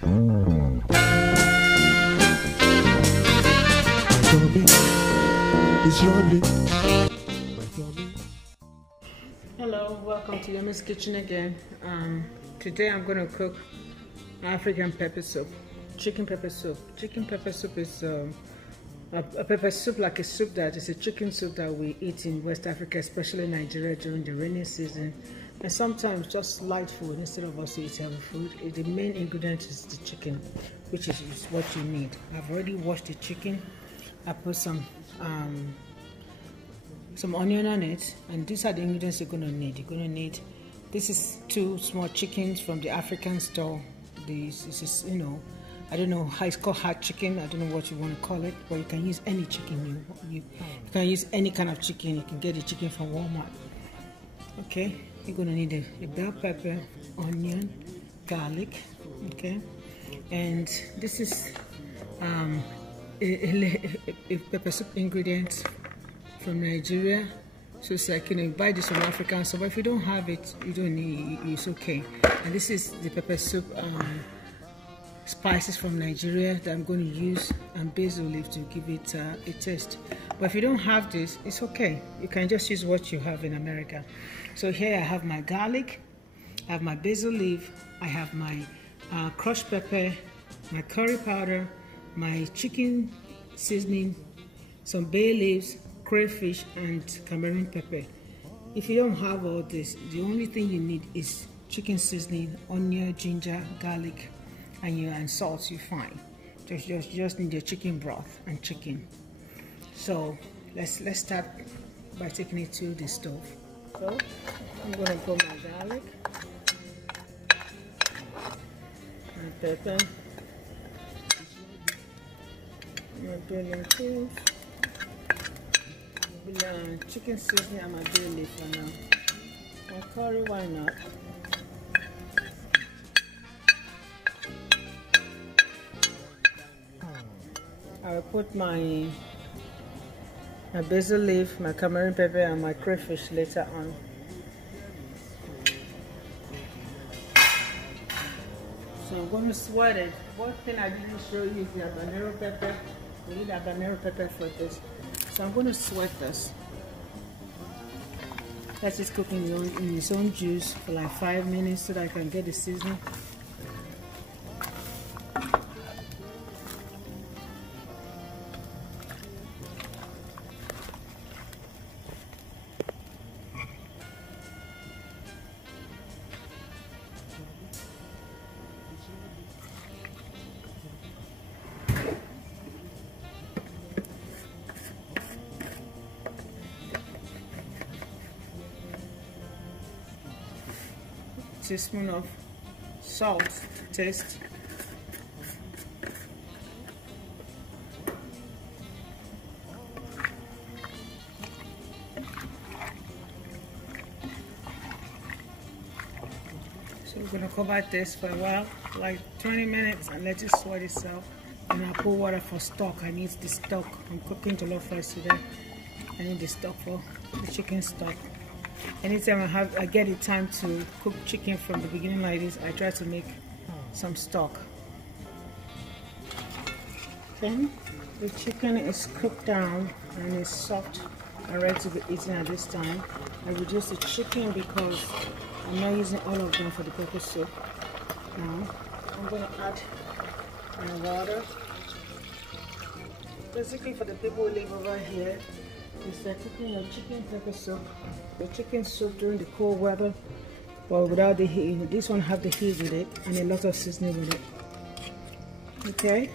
Hello, welcome to Yemizkitchen again. Today I'm going to cook African pepper soup, chicken pepper soup. Chicken pepper soup is a pepper soup, like a soup that is a chicken soup that we eat in West Africa, especially Nigeria during the rainy season, and sometimes just light food instead of us eating heavy food. The main ingredient is the chicken, which is what you need. I've already washed the chicken. I put some onion on it, and these are the ingredients you're going to need. You're going to need, this is 2 small chickens from the African store. This is, you know, I don't know how it's called, hard chicken. I don't know what you want to call it, but you can use any chicken. You can use any kind of chicken. You can get the chicken from Walmart. Okay, you're going to need a bell pepper, onion, garlic. Okay, and this is a pepper soup ingredient from Nigeria. So it's like, you know, you buy this from African store, but if you don't have it, you don't need it, it's okay. And this is the pepper soup spices from Nigeria that I'm going to use, and basil leaf to give it a taste. But if you don't have this, it's okay. You can just use what you have in America. So here I have my garlic, I have my basil leaf, I have my crushed pepper, my curry powder, my chicken seasoning, some bay leaves, crayfish, and Cameroon pepper. If you don't have all this, the only thing you need is chicken seasoning, onion, ginger, garlic, and salt. You're fine. Just need your chicken broth and chicken. So let's start by taking it to the stove. So I'm gonna put my garlic, my pepper, my bay leaf, chicken seasoning, and my bay leaf for now. My curry, why not? I will put my basil leaf, my Cameroon pepper, and my crayfish later on. So I'm going to sweat it. One thing I didn't show you is the habanero pepper. We need habanero pepper for this. So I'm going to sweat this. Let it cook in its own juice for like 5 minutes so that I can get the seasoning. Teaspoon of salt to taste. So we're going to cover this for a while, like 20 minutes, and let it sweat itself. And I'll put water for stock. I need the stock. I'm cooking jollof rice today. I need the stock for the chicken stock. Anytime I get the time to cook chicken from the beginning like this, I try to make some stock. Okay, the chicken is cooked down and is soft and ready to be eaten at this time. I reduce the chicken because I'm not using all of them for the pepper soup. Now I'm going to add my water. Basically, for the people who live over here, is that cooking your chicken pepper soup, the chicken soup during the cold weather, but without the heat. This one have the heat with it and a lot of seasoning with it. Okay,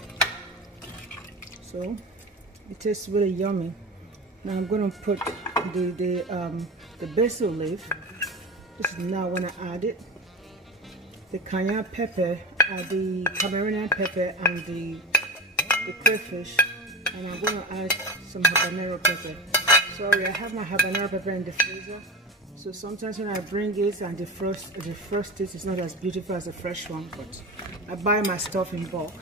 so it tastes really yummy. Now I'm going to put the basil leaf. This is now when I add it. The cayenne pepper, the Cameroonian pepper, and the crayfish. And I'm going to add some habanero pepper. Sorry, I have my habanero pepper in the freezer. So sometimes when I bring it and defrost it, it's not as beautiful as a fresh one. But I buy my stuff in bulk.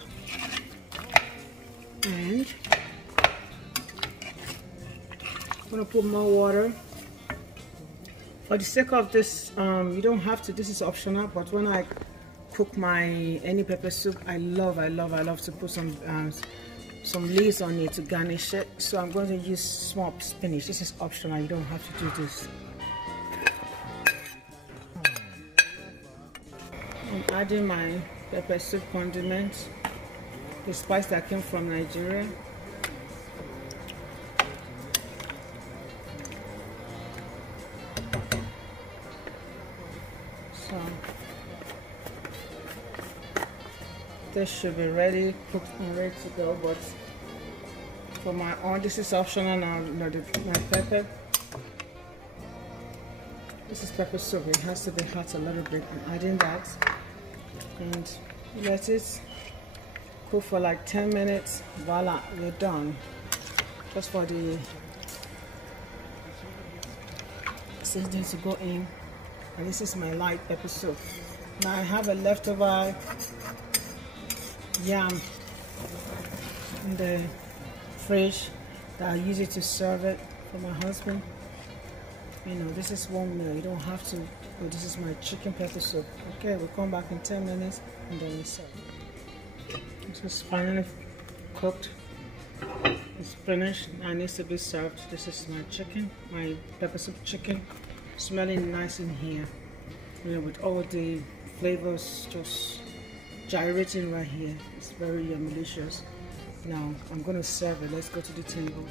And I'm going to put more water. For the sake of this, you don't have to. This is optional. But when I cook my any pepper soup, I love to put some leaves on it to garnish it. So I'm going to use small spinach. This is optional, you don't have to do this. I'm adding my pepper soup condiment, the spice that came from Nigeria. So this should be ready, cooked and ready to go. But for my own, this is optional now. My pepper. This is pepper soup. It has to be hot a little bit. I'm adding that, and let it cook for like 10 minutes. Voila, we're done. Just for the seasoning to go in. And this is my light pepper soup. Now I have a leftover yam in the fridge that I use it to serve it for my husband. You know, this is one meal, you don't have to, but this is my chicken pepper soup. Okay, we'll come back in 10 minutes and then we serve. This is finally cooked. It's finished and needs to be served. This is my chicken, my pepper soup chicken. Smelling nice in here, you know, with all the flavors just gyrating right here. It's very delicious. Now I'm going to serve it. Let's go to the table.